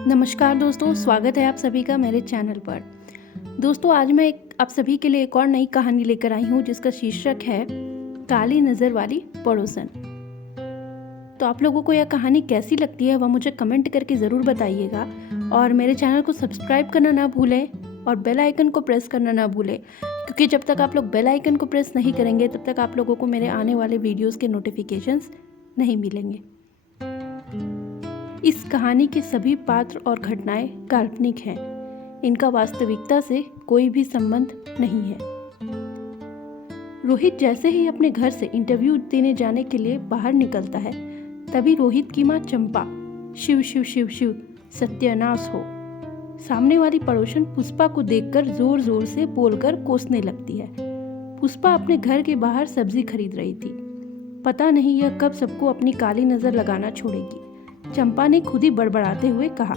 नमस्कार दोस्तों, स्वागत है आप सभी का मेरे चैनल पर। दोस्तों, आज मैं आप सभी के लिए एक और नई कहानी लेकर आई हूँ जिसका शीर्षक है काली नज़र वाली पड़ोसन। तो आप लोगों को यह कहानी कैसी लगती है वह मुझे कमेंट करके ज़रूर बताइएगा और मेरे चैनल को सब्सक्राइब करना ना भूलें और बेल आइकन को प्रेस करना ना भूलें, क्योंकि जब तक आप लोग बेल आइकन को प्रेस नहीं करेंगे तब तक आप लोगों को मेरे आने वाले वीडियोज़ के नोटिफिकेशंस नहीं मिलेंगे। इस कहानी के सभी पात्र और घटनाएं काल्पनिक हैं। इनका वास्तविकता से कोई भी संबंध नहीं है। रोहित जैसे ही अपने घर से इंटरव्यू देने जाने के लिए बाहर निकलता है, तभी रोहित की माँ चंपा शिव शिव शिव शिव सत्यानाश हो सामने वाली पड़ोसन पुष्पा को देखकर जोर जोर से बोलकर कोसने लगती है। पुष्पा अपने घर के बाहर सब्जी खरीद रही थी। पता नहीं यह कब सबको अपनी काली नज़र लगाना छोड़ेगी। चंपा ने खुद ही बड़बड़ाते हुए कहा,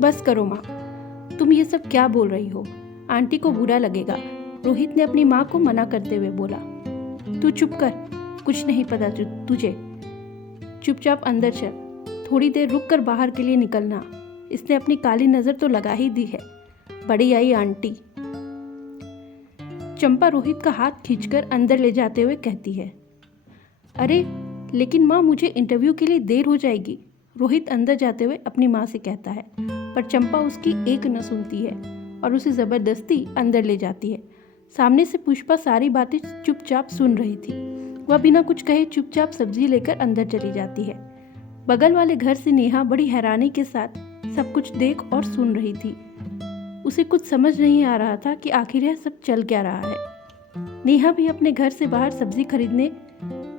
बस करो माँ, तुम ये सब क्या बोल रही हो? आंटी को बुरा लगेगा। रोहित ने अपनी माँ को मना करते हुए बोला, तू चुप कर, कुछ नहीं पता तुझे। चुपचाप अंदर चल, थोड़ी देर रुक कर बाहर के लिए निकलना। इसने अपनी काली नज़र तो लगा ही दी है। बड़ी आई आंटी। चंपा रोहित का हाथ खींचकर अंदर ले जाते हुए कहती है, अरे लेकिन माँ, मुझे इंटरव्यू के लिए देर हो जाएगी। रोहित अंदर जाते हुए अपनी माँ से कहता है, पर चंपा उसकी एक न सुनती है और उसे ज़बरदस्ती अंदर ले जाती है। सामने से पुष्पा सारी बातें चुपचाप सुन रही थी। वह बिना कुछ कहे चुपचाप सब्जी लेकर अंदर चली जाती है। बगल वाले घर से नेहा बड़ी हैरानी के साथ सब कुछ देख और सुन रही थी। उसे कुछ समझ नहीं आ रहा था कि आखिर यह सब चल क्या रहा है। नेहा भी अपने घर से बाहर सब्जी खरीदने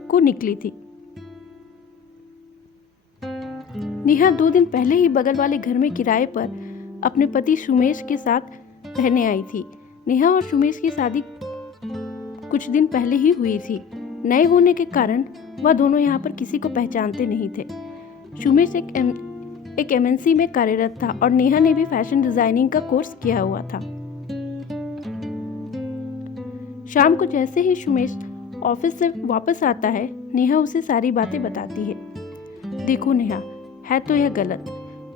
को निकली थी। नेहा 2 दिन पहले ही बगल वाले घर में किराए पर अपने पति सुमेश के साथ रहने आई थी। नेहा और सुमेश की शादी कुछ दिन पहले ही हुई थी। नए होने के कारण वह दोनों यहाँ पर किसी को पहचानते नहीं थे। सुमेश एक एमएनसी में कार्यरत था और नेहा ने भी फैशन डिजाइनिंग का कोर्स किया हुआ था। शाम को जैसे ही सुमेश ऑफिस से वापस आता है, नेहा उसे सारी बातें बताती है। देखो नेहा, है तो यह गलत,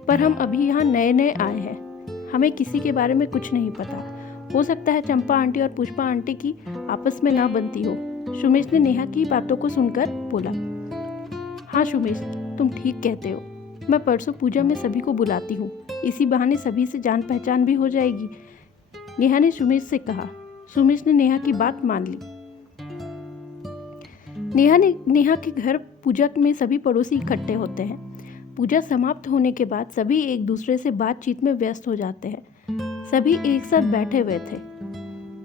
पर हम अभी यहाँ नए नए आए हैं, हमें किसी के बारे में कुछ नहीं पता। हो सकता है चंपा आंटी और पुष्पा आंटी की आपस में ना बनती हो। सुमेश ने नेहा की बातों को सुनकर बोला, हाँ सुमेश, तुम ठीक कहते हो। मैं परसों पूजा में सभी को बुलाती हूँ, इसी बहाने सभी से जान पहचान भी हो जाएगी, नेहा ने सुमेश से कहा। सुमेश ने नेहा की बात मान ली। नेहा के घर पूजा में सभी पड़ोसी इकट्ठे होते हैं। पूजा समाप्त होने के बाद सभी एक दूसरे से बातचीत में व्यस्त हो जाते हैं। सभी एक साथ बैठे हुए थे।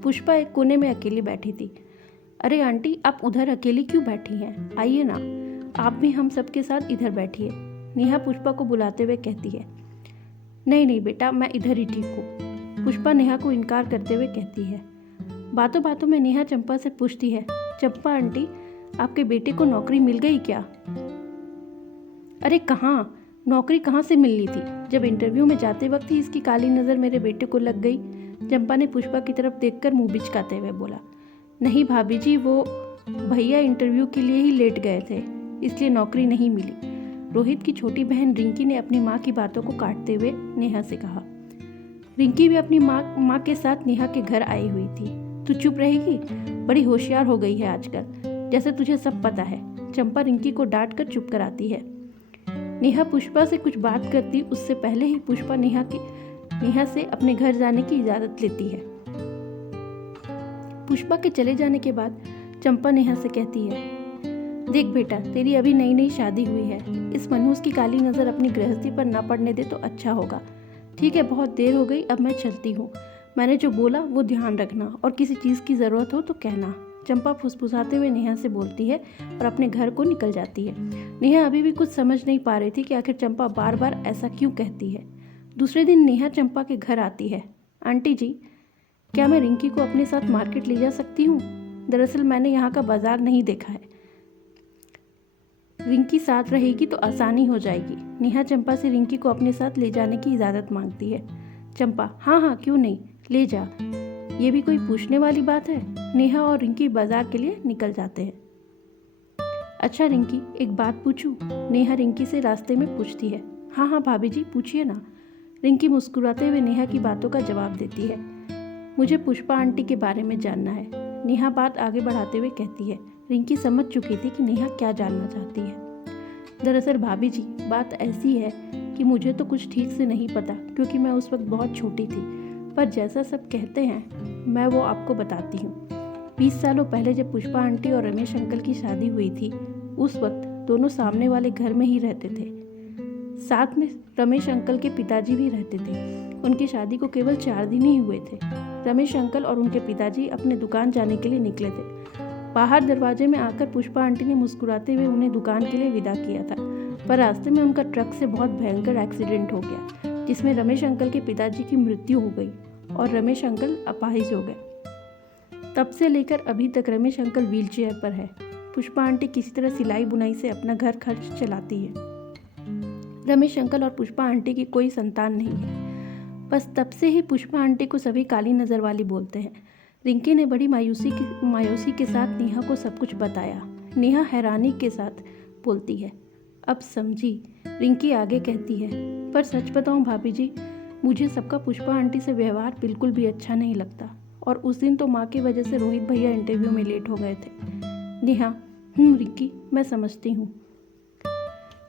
पुष्पा एक कोने में अकेली बैठी थी। अरे आंटी, आप उधर अकेली क्यों बैठी हैं? आइए ना, आप भी हम सबके साथ इधर बैठिए, नेहा पुष्पा को बुलाते हुए कहती है। नहीं नहीं बेटा, मैं इधर ही ठीक हूँ, पुष्पा नेहा को इनकार करते हुए कहती है। बातों बातों में नेहा चंपा से पूछती है, चंपा आंटी, आपके बेटे को नौकरी मिल गई क्या? अरे कहाँ, नौकरी कहाँ से मिलनी थी? जब इंटरव्यू में जाते वक्त ही इसकी काली नज़र मेरे बेटे को लग गई, चंपा ने पुष्पा की तरफ देखकर मुंह बिचकाते हुए बोला। नहीं भाभी जी, वो भैया इंटरव्यू के लिए ही लेट गए थे, इसलिए नौकरी नहीं मिली, रोहित की छोटी बहन रिंकी ने अपनी माँ की बातों को काटते हुए नेहा से कहा। रिंकी भी अपनी माँ के साथ नेहा के घर आई हुई थी। तू चुप रहेगी? बड़ी होशियार हो गई है आजकल, जैसे तुझे सब पता है, चंपा रिंकी को डांट कर चुप कराती है। नेहा पुष्पा से कुछ बात करती उससे पहले ही पुष्पा नेहा से अपने घर जाने की इजाज़त लेती है। पुष्पा के चले जाने के बाद चंपा नेहा से कहती है, देख बेटा, तेरी अभी नई नई शादी हुई है, इस मनहूस की काली नज़र अपनी गृहस्थी पर ना पड़ने दे तो अच्छा होगा। ठीक है, बहुत देर हो गई, अब मैं चलती हूँ। मैंने जो बोला वो ध्यान रखना और किसी चीज़ की ज़रूरत हो तो कहना। चंपा फुसफुसाते हुए नेहा से बोलती है और अपने घर को निकल जाती है। नेहा अभी भी कुछ समझ नहीं पा रही थी कि आखिर चंपा बार बार ऐसा क्यों कहती है। दूसरे दिन नेहा चंपा के घर आती है। आंटी जी, क्या मैं रिंकी को अपने साथ मार्केट ले जा सकती हूँ? दरअसल मैंने यहाँ का बाजार नहीं देखा है, रिंकी साथ रहेगी तो आसानी हो जाएगी। नेहा चंपा से रिंकी को अपने साथ ले जाने की इजाज़त मांगती है। चंपा, हाँ हाँ क्यों नहीं, ले जा, ये भी कोई पूछने वाली बात है। नेहा और रिंकी बाजार के लिए निकल जाते हैं। अच्छा रिंकी, एक बात पूछूं? नेहा रिंकी से रास्ते में पूछती है। हाँ हाँ भाभी जी, पूछिए ना। रिंकी मुस्कुराते हुए नेहा की बातों का जवाब देती है। मुझे पुष्पा आंटी के बारे में जानना है, नेहा बात आगे बढ़ाते हुए कहती है। रिंकी समझ चुकी थी कि नेहा क्या जानना चाहती है। दरअसल भाभी जी, बात ऐसी है कि मुझे तो कुछ ठीक से नहीं पता, क्योंकि मैं उस वक्त बहुत छोटी थी, पर जैसा सब कहते हैं मैं वो आपको बताती हूँ। 20 सालों पहले जब पुष्पा आंटी और रमेश अंकल की शादी हुई थी, उस वक्त दोनों सामने वाले घर में ही रहते थे। साथ में रमेश अंकल के पिताजी भी रहते थे। उनकी शादी को केवल 4 दिन ही हुए थे। रमेश अंकल और उनके पिताजी अपने दुकान जाने के लिए निकले थे। बाहर दरवाजे में आकर पुष्पा आंटी ने मुस्कुराते हुए उन्हें दुकान के लिए विदा किया था, पर रास्ते में उनका ट्रक से बहुत भयंकर एक्सीडेंट हो गया, जिसमें रमेश अंकल के पिताजी की मृत्यु हो गई और रमेश अंकल अपाहिज हो गए। तब से लेकर अभी तक रमेश अंकल व्हीलचेयर पर है। पुष्पा आंटी किसी तरह सिलाई बुनाई से अपना घर खर्च चलाती है। रमेश अंकल और पुष्पा आंटी की कोई संतान नहीं है। बस तब से ही पुष्पा आंटी को सभी काली नज़र वाली बोलते हैं। रिंकी ने बड़ी मायूसी के साथ नेहा को सब कुछ बताया। नेहा हैरानी के साथ बोलती है, अब समझी। रिंकी आगे कहती है, पर सच बताऊं भाभी जी, मुझे सबका पुष्पा आंटी से व्यवहार बिल्कुल भी अच्छा नहीं लगता, और उस दिन तो माँ की वजह से रोहित भैया इंटरव्यू में लेट हो गए थे। नेहा, रिंकी, मैं समझती हूँ।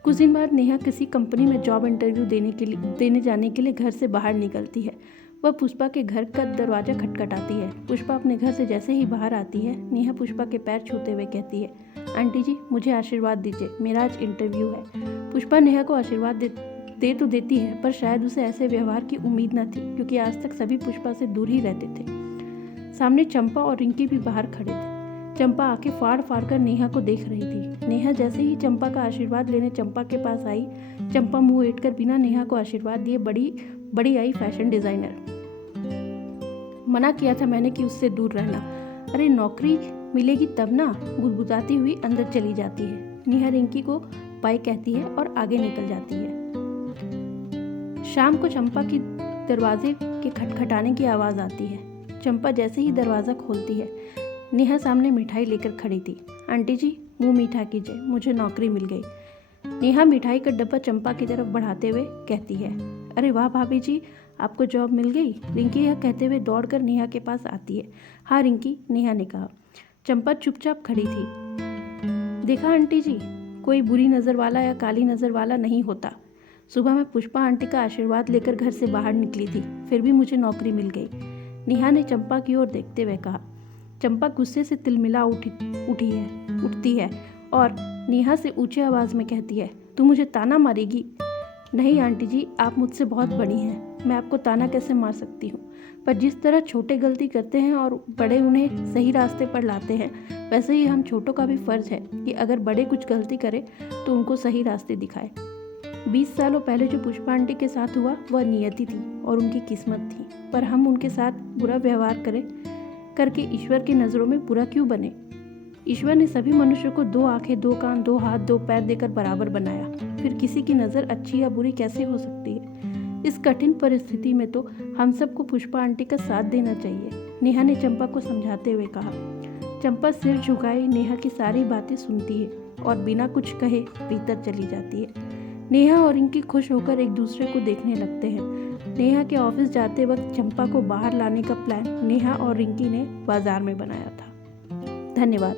कुछ दिन बाद नेहा किसी कंपनी में जॉब इंटरव्यू देने जाने के लिए घर से बाहर निकलती है। वह पुष्पा के घर का दरवाज़ा खटखटाती है। पुष्पा अपने घर से जैसे ही बाहर आती है, नेहा पुष्पा के पैर छूते हुए कहती है, आंटी जी, मुझे आशीर्वाद दीजिए, मेरा आज इंटरव्यू है। पुष्पा नेहा को आशीर्वाद दे तो देती है, पर शायद उसे ऐसे व्यवहार की उम्मीद न थी, क्योंकि आज तक सभी पुष्पा से दूर ही रहते थे। सामने चंपा और रिंकी भी बाहर खड़े थे। चंपा आंखें फाड़ फाड़ कर नेहा को देख रही थी। नेहा जैसे ही चंपा का आशीर्वाद लेने चंपा के पास आई, चंपा मुंह ऐंठ कर बिना नेहा को आशीर्वाद दिए बड़ी आई फैशन डिजाइनर। मना किया था मैंने कि उससे दूर रहना। अरे नौकरी मिलेगी तब ना, बुदबुदाती हुई अंदर चली जाती है। नेहा रिंकी को बाय कहती है और आगे निकल जाती है। शाम को चंपा की दरवाजे के खटखटाने की आवाज़ आती है। चंपा जैसे ही दरवाज़ा खोलती है, नेहा सामने मिठाई लेकर खड़ी थी। आंटी जी, मुंह मीठा कीजिए, मुझे नौकरी मिल गई। नेहा मिठाई का डब्बा चंपा की तरफ बढ़ाते हुए कहती है, अरे वाह भाभी जी, आपको जॉब मिल गई। रिंकी यह कहते हुए दौड़कर नेहा के पास आती है। हाँ रिंकी, नेहा ने कहा। चंपा चुपचाप खड़ी थी। देखा आंटी जी, कोई बुरी नज़र वाला या काली नज़र वाला नहीं होता। सुबह मैं पुष्पा आंटी का आशीर्वाद लेकर घर से बाहर निकली थी, फिर भी मुझे नौकरी मिल गई, नेहा ने चंपा की ओर देखते हुए कहा। चंपा गुस्से से तिलमिला उठती है और नेहा से ऊंची आवाज़ में कहती है, तू मुझे ताना मारेगी? नहीं आंटी जी, आप मुझसे बहुत बड़ी हैं, मैं आपको ताना कैसे मार सकती हूँ। पर जिस तरह छोटे गलती करते हैं और बड़े उन्हें सही रास्ते पर लाते हैं, वैसे ही हम छोटों का भी फ़र्ज़ है कि अगर बड़े कुछ गलती करें तो उनको सही रास्ते दिखाए। 20 सालों पहले जो पुष्पा आंटी के साथ हुआ वह नियति थी और उनकी किस्मत थी, पर हम उनके साथ बुरा व्यवहार करके ईश्वर की नज़रों में बुरा क्यों बने? ईश्वर ने सभी मनुष्यों को 2 आंखें, 2 कान, 2 हाथ, 2 पैर देकर बराबर बनाया, फिर किसी की नज़र अच्छी या बुरी कैसे हो सकती है? इस कठिन परिस्थिति में तो हम सबको पुष्पा आंटी का साथ देना चाहिए, नेहा ने चंपा को समझाते हुए कहा। चंपा सिर झुकाए नेहा की सारी बातें सुनती है और बिना कुछ कहे भीतर चली जाती है। नेहा और रिंकी खुश होकर एक दूसरे को देखने लगते हैं। नेहा के ऑफिस जाते वक्त चंपा को बाहर लाने का प्लान नेहा और रिंकी ने बाजार में बनाया था। धन्यवाद।